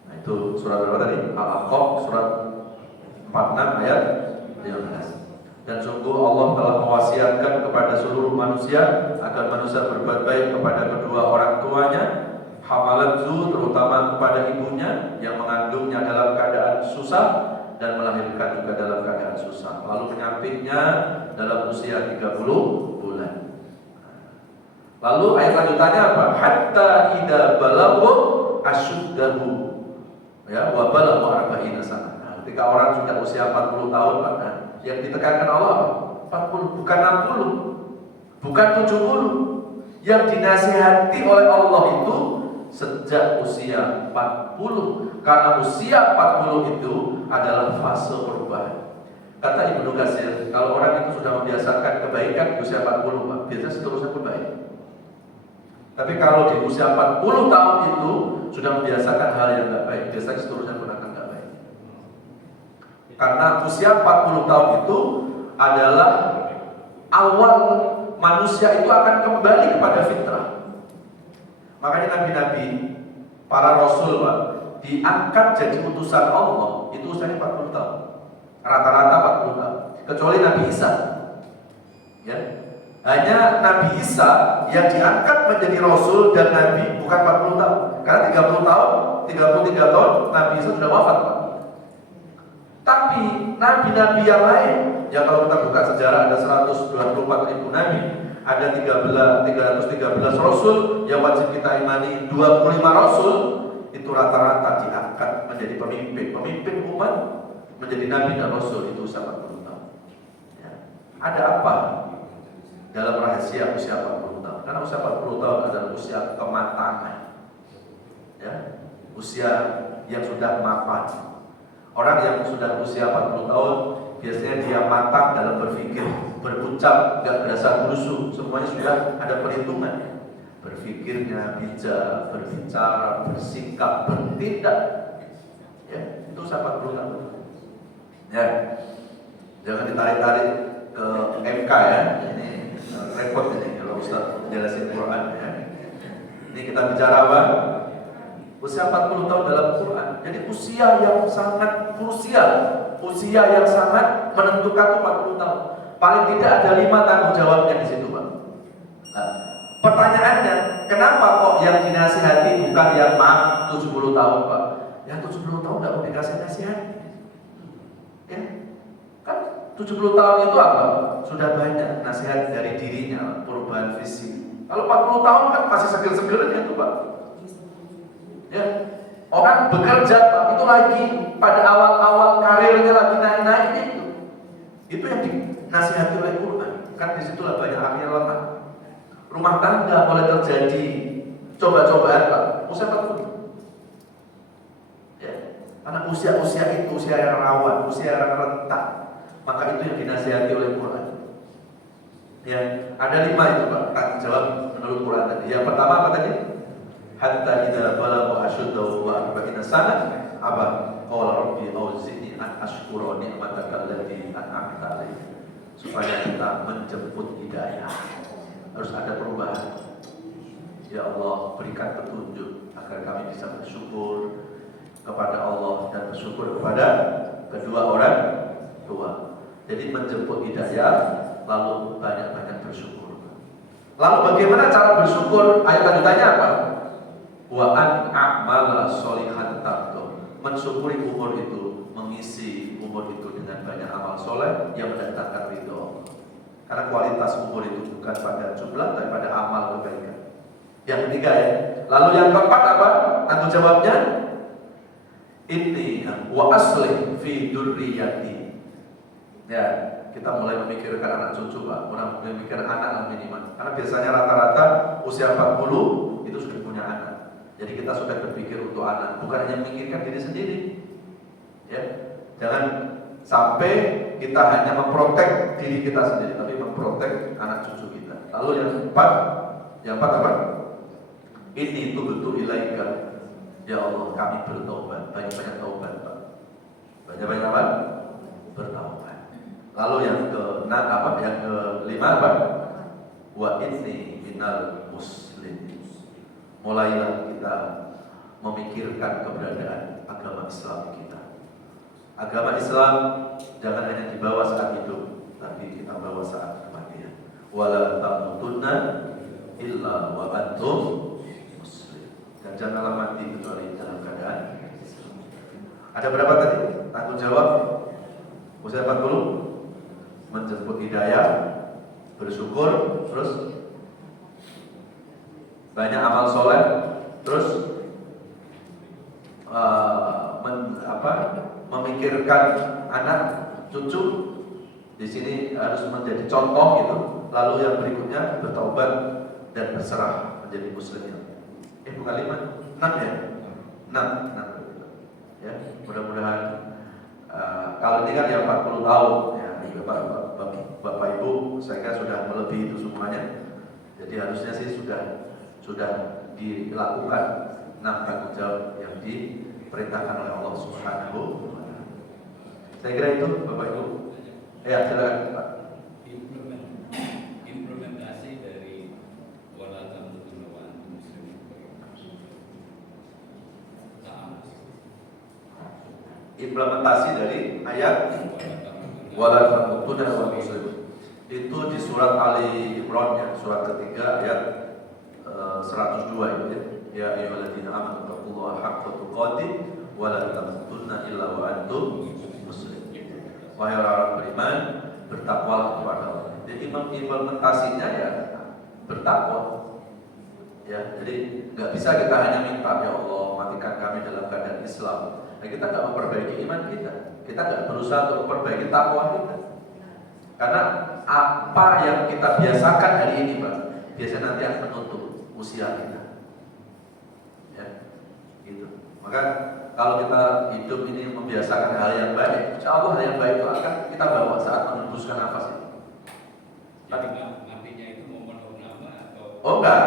Nah itu surat berapa tadi? Al-Ahqaf surat 46 ayat 15. Dan sungguh Allah telah mewasiatkan kepada seluruh manusia agar manusia berbuat baik kepada kedua orang tuanya, hamalatzu terutama kepada ibunya yang mengandungnya dalam keadaan susah dan melahirkan juga dalam keadaan susah. Lalu penyapitnya dalam usia 30 bulan. Lalu ayat lanjutannya apa? Hatta idza balagha asyuddahu. Ya, wa balagha 40 sanah. Nah, ketika orang sudah usia 40 tahun, Pak, nah, yang ditekankan Allah 40, bukan 60, bukan 70. Yang dinasihati oleh Allah itu sejak usia 40. Karena usia 40 itu adalah fase perubahan. Kata Ibnu Katsir, kalau orang itu sudah membiasakan kebaikan di usia 40, Pak, biasanya seterusnya pun baik. Tapi kalau di usia 40 tahun itu sudah membiasakan hal yang tidak baik, biasanya seterusnya pun akan tidak baik. Karena usia 40 tahun itu adalah awal manusia itu akan kembali kepada fitrah. Makanya nabi-nabi, para rasul, Pak, diangkat jadi utusan Allah itu usianya 40 tahun. Rata-rata 40 tahun. Kecuali Nabi Isa. Ya. Hanya Nabi Isa yang diangkat menjadi rasul dan nabi bukan 40 tahun. Karena 30 tahun, 33 tahun Nabi Isa sudah wafat, Pak. Tapi nabi-nabi yang lain, ya kalau kita buka sejarah ada 124.000 nabi, ada 313 rasul yang wajib kita imani, 25 rasul itu rata-rata diangkat menjadi pemimpin umat, menjadi nabi dan rasul itu usia 40 tahun. Ya. Ada apa dalam rahasia usia 40 tahun? Karena usia 40 tahun adalah usia kematangan. Ya, usia yang sudah mapan. Orang yang sudah usia 40 tahun biasanya dia matang dalam berpikir, berucap, gak berasa busuk, semuanya sudah ada perhitungan. Berpikirnya bijak, berbicara, bersikap, bertindak. Ya, itu usia 40 tahun. Ya, jangan ditarik-tarik ke MK ya. Ini repot ini kalau Ustaz jelasin Quran ya. Ini kita bicara apa? Usia 40 tahun dalam Quran. Jadi usia yang sangat krusial, usia yang sangat menentukan 40 tahun. Paling tidak ada 5 tanggung jawabnya di situ, Pak. Nah, pertanyaannya, kenapa kok yang dinasihati bukan yang 70 tahun, Pak? Yang 70 tahun nggak mau dikasih nasihat. Ya, kan 70 tahun itu apa? Sudah banyak nasihat dari dirinya, perubahan visi. Kalau 40 tahun kan masih seger-segernya tuh, Pak. Ya, orang bekerja, Pak, itu lagi pada awal-awal karirnya lagi naik-naiknya itu. Itu yang dinasihati oleh Quran. Kan disitulah banyak akhirnya lemah. Rumah tangga mulai terjadi coba-cobaan, Pak. Usia 40. Ya, karena usia-usia itu usia yang rawan, usia yang rentan. Maka itu yang dinasihati oleh Quran. Ya, ada 5 itu, Pak, tanggung jawab menurut Quran tadi. Yang pertama apa tadi? Hatta idza balagha ashuddahu wa 40 sanah apa? Qala rabbi awzi'ni an ashkura ni'mataka allati an'amta 'alayya. Supaya kita menjemput hidayah. Harus ada perubahan. Ya Allah, berikan petunjuk agar kami bisa bersyukur bersyukur kepada kedua orang tua. Jadi menjemput hidayah, lalu banyak-banyak bersyukur. Lalu bagaimana cara bersyukur? Ayat lanjutannya apa? Wa an a'mala sholihan tardo. Mensyukuri umur itu, mengisi umur itu dengan banyak amal soleh yang mendatangkan ridho Allah. Karena kualitas umur itu bukan pada jumlah, tapi pada amal kebaikan. Yang ketiga ya. Lalu yang keempat apa? Tanggung jawabnya ini wa aslih fi dzurriyyati. Ya, kita mulai memikirkan anak cucu, Pak. Mulai memikirkan anak lah minimal. Karena biasanya rata-rata usia 40 itu sudah punya anak. Jadi kita sudah berpikir untuk anak, bukan hanya memikirkan diri sendiri. Ya. Jangan sampai kita hanya memprotek diri kita sendiri, tapi memprotek anak cucu kita. Lalu yang empat apa? Ini itu betul ilaika. Ya Allah, kami bertobat, banyak-banyak taubat, Pak. Banyak-banyak apa? Bertaubat. Lalu yang keenam apa? Yang kelima apa? Wa inni minal muslimin. Mulailah kita memikirkan keberadaan agama Islam kita. Agama Islam jangan hanya dibawa saat hidup, tapi kita bawa saat kematian. Wala tamutunna illa wa antum muslim. Dan janganlah mati kecuali dalam keadaan Islam. Ada berapa tadi? Tanggung jawab usia 40, menjemput hidayah, bersyukur, terus banyak amal soleh, terus memikirkan anak cucu. Di sini harus menjadi contoh gitu. Lalu yang berikutnya bertaubat dan berserah menjadi muslim. Bukan 5, 6 ya? 6 ya, mudah-mudahan kalau ini kan ya 40 tahun ya, Bapak Ibu saya kira sudah melebihi itu semuanya. Jadi harusnya sih sudah dilakukan 6 tanggung jawab yang diperintahkan oleh Allah Subhanahu wa taala. Saya kira itu Bapak Ibu. Ya, silakan Pak. Implementasi dari wala tamutunna wa antum muslimun. Implementasi dari ayat wala tamutunna wa antum muslimun. Itu di surat Ali Imran ya, surat ketiga ayat 102 itu ya. Ya ayyuhalladzina amanu taqullaha haqqa tuqatih wa la tamutunna illa wa antum muslimun. Wahai orang beriman, bertakwalah kepada Allah. Jadi implementasinya ya bertakwa. Ya, jadi nggak bisa kita hanya minta ya Allah matikan kami dalam keadaan Islam. Nah, kita nggak memperbaiki iman kita. Kita nggak berusaha untuk memperbaiki takwa kita. Karena apa yang kita biasakan hari ini, Pak, biasanya nanti akan menutup usia kita. Ya, gitu. Maka kalau kita hidup ini membiasakan hal yang baik, insya Allah hal yang baik itu akan kita bawa saat menembuskan nafas ini. Jadi artinya itu memenuhi nama atau? Oh enggak.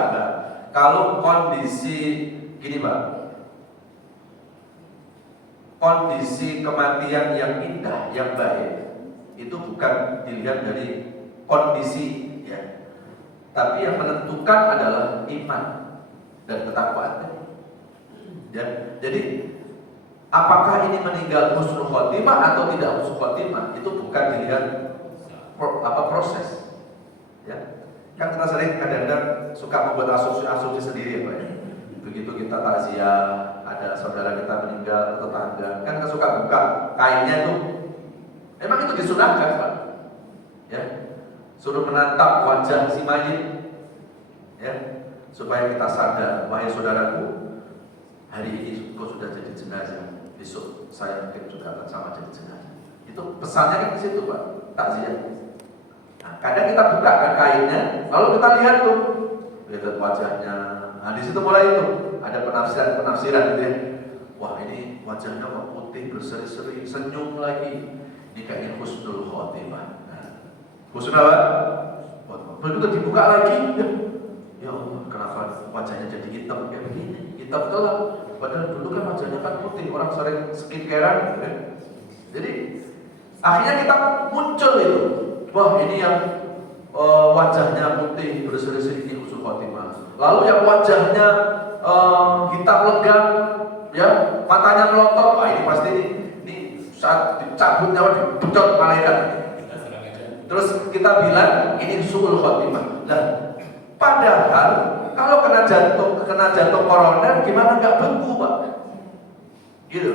Kalau kondisi gini Pak, kondisi kematian yang indah, yang baik, itu bukan dilihat dari kondisi ya, tapi yang menentukan adalah iman dan ketakwaan. Ya, jadi apakah ini meninggal husnul khotimah atau tidak husnul khotimah itu bukan dilihat proses. Ya, kan kita sering kadang-kadang suka membuat asumsi sendiri ya Pak. Begitu kita takziah, ada saudara kita meninggal, tetangga, kan kita suka buka kainnya tuh. Emang itu disunahkan Pak? Ya, suruh menatap wajah si mayit, ya, supaya kita sadar, wahai saudaraku, hari ini kau sudah jadi jenazah, besok saya mungkin juga akan sama jadi jenazah. Itu pesannya kan di situ Pak, takziah. Nah, kadang kita buka kan kainnya, lalu kita lihat tuh, lihat wajahnya. Nah di situ mulai itu ada penafsiran gitu ya. Wah ini wajahnya kok putih berseri-seri, senyum lagi. Ini kayaknya husnul khotimah. Nah, husnul apa? Begitu dibuka lagi, ya Allah kenapa wajahnya jadi hitam kayak begini, hitam gelap. Padahal dulu kan wajahnya kan putih, orang sering skincarean gitu ya. Jadi akhirnya kita muncul itu. Wah ini yang wajahnya putih berseri-seri ini husnul khotimah. Lalu yang wajahnya hitam legam, ya matanya melotot, wah ini pasti ini saat dicabut nyawa dibecot malaikat. Kita serang aja. Terus kita bilang ini suul khotimah. Nah, padahal kalau kena jantung koroner gimana nggak beku Pak? Gitu.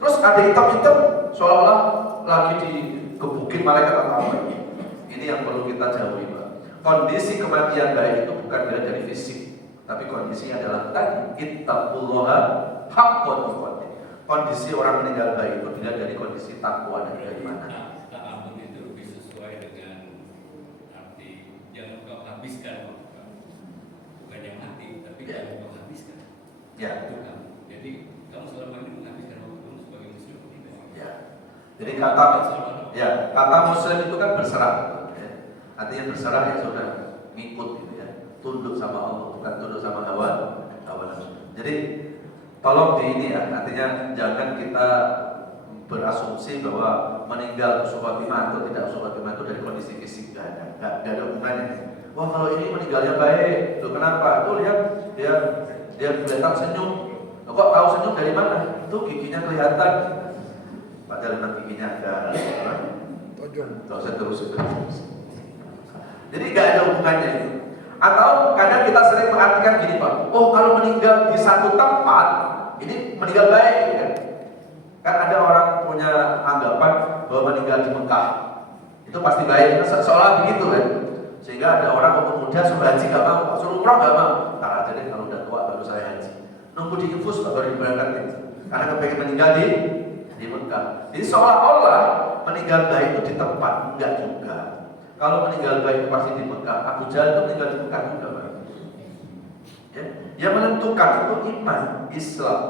Terus ada hitam-hitam seolah-olah lagi digebukin malaikat atau apa. Ini yang perlu kita jauhi Pak. Kondisi kematian baik itu bukan dari fisik, tapi kondisinya adalah tadi ittaqullaha haqqa tuqatih. Kondisi orang meninggal baik itu dilihat dari kondisi takwa dan dari mana. Ta'abun itu lebih sesuai dengan arti jangan kau habiskan, bukan yang mati, tapi jangan kau habiskan. Ya. Itu kamu. Jadi kamu selama ini menghabiskan waktu kamu sebagai muslim tidak. Ya. Jadi kata muslim itu kan berserah. Ya. Artinya berserah ya sudah ngikut gitu ya. Tunduk sama Allah, bukan tunduk sama hawa nafsu. Jadi tolong di ini ya, artinya jangan kita berasumsi bahwa meninggal husnul khotimah atau tidak husnul khotimah itu dari kondisi fisik, nggak ada hubungannya. Wah kalau ini meninggalnya baik, tuh kenapa? Tuh lihat dia kelihatan senyum. Loh, kok tahu senyum dari mana? Itu giginya kelihatan. Padahal memang giginya ada tojong. Gak usah terus. Jadi nggak ada hubungannya itu. Atau kadang kita sering mengartikan gini Pak, oh kalau meninggal di satu tempat, ini meninggal baik ya. Kan ada orang punya anggapan bahwa meninggal di Mekah itu pasti baik, seolah begitu kan. Sehingga ada orang waktu muda suruh haji gak mau, suruh umrah gak mau. Ntar aja deh kalau udah tua baru saya haji. Nunggu di infus baru diberangkatin. Karena kepengen meninggal di Mekah. Jadi seolah-olah meninggal baik itu di tempat, enggak juga. Kalau meninggal baik pasti di Mekah. Abu Jahal itu meninggal di Mekah juga Pak. Ya. Yang menentukan itu iman, Islam,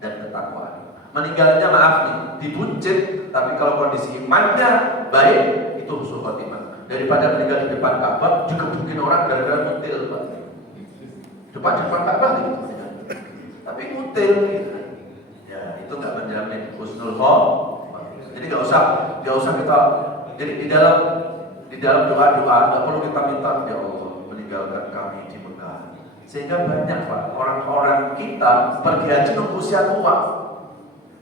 dan ketakwaan. Meninggalnya maaf nih, dibuncit, tapi kalau kondisi imannya baik, itu husnul khotimah. Daripada meninggal di depan Ka'bah, digebukin orang gara-gara mutil Pak. Depan Ka'bah gitu. Tapi mutil gitu. Ya, itu nggak menjamin husnul khotimah. Jadi nggak usah kita. Jadi di dalam doa-doa nggak perlu kita minta ya Allah meninggalkan kami di Mekah. Sehingga banyak Pak orang-orang kita pergi haji nunggu usia tua.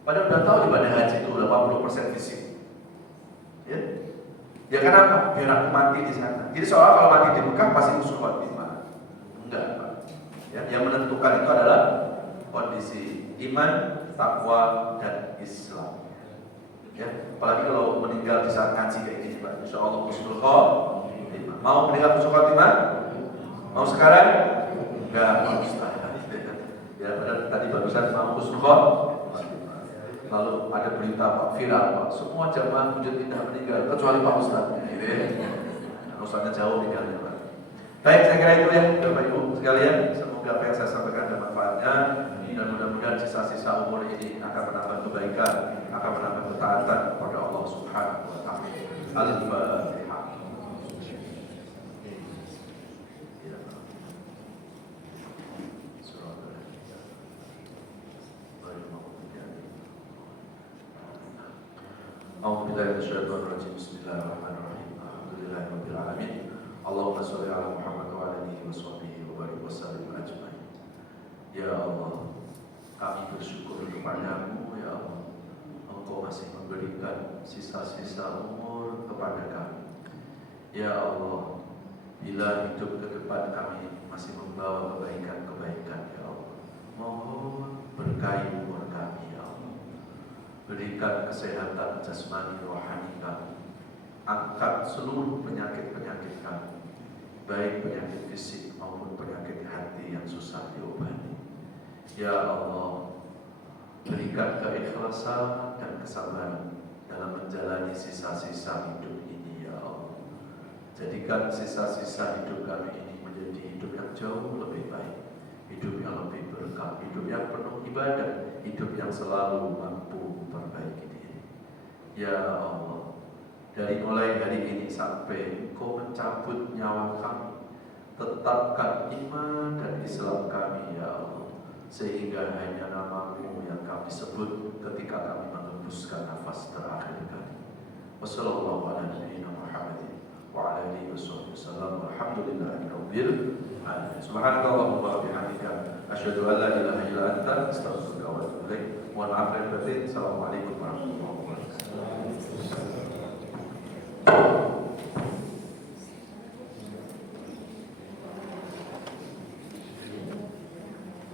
Padahal udah tahu ibadah haji itu 80% fisik. Ya. Ya kenapa? Biar aku mati di sana. Jadi seolah kalau mati di Mekah pasti husnul khotimah. Enggak Pak. Ya, yang menentukan itu adalah kondisi iman, takwa, dan Islam. Ya, apalagi kalau meninggal di saat ngaji kayak gini Pak, insya Allah husnul khotimah. Mau meninggal husnul khotimah? Mau sekarang? Enggak, mau sekarang. Ya, padahal tadi barusan mau husnul khotimah. Lalu ada berita Pak viral Pak, semua jamaah Hujud Indah meninggal kecuali Pak Ustadz. Ustadznya jauh tinggalnya Pak. Baik, saya kira itu ya Bapak Ibu sekalian. Semoga apa yang saya sampaikan ada manfaatnya dan mudah-mudahan sisa-sisa umur ini akan menambah kebaikan, akan menambah ketaatan kepada Allah Subhanahu wa Ta'ala. Al-Fatihah. A'udzubillahi Bismillahirrahmanirrahim. Alhamdulillahirabbil alamin. Allahumma shalli ala Muhammad wa ala alihi wa sahbihi wa barik wa sallim ajmain. Ya Allah, kami bersyukur kepadamu ya Allah. Engkau masih memberikan sisa-sisa umur kepada kami. Ya Allah, bila hidup ke depan kami masih membawa kebaikan-kebaikan ya Allah, mohon berkahi umur kami ya Allah. Berikan kesehatan jasmani rohani kami. Angkat seluruh penyakit-penyakit kami, baik penyakit fisik maupun penyakit hati yang susah diobati. Ya Allah, berikan keikhlasan dan kesabaran dalam menjalani sisa-sisa hidup ini ya Allah. Jadikan sisa-sisa hidup kami ini menjadi hidup yang jauh lebih baik, hidup yang lebih berkah, hidup yang penuh ibadah, hidup yang selalu mampu memperbaiki diri. Ya Allah, dari mulai hari ini sampai Engkau mencabut nyawa kami, tetapkan iman dan Islam kami ya Allah, sehingga hanya nama-Mu yang kami sebut ketika kami mengembuskan nafas terakhir kami. Wassalamualaikum warahmatullahi wabarakatuh. Alhamdulillahirabbil alamin. Subhanakallahumma wa bihamdika asyhadu an la ilaha illa anta astaghfiruka wa atubu ilaik. Mohon maaf lahir batin. Assalamualaikum warahmatullahi wabarakatuh.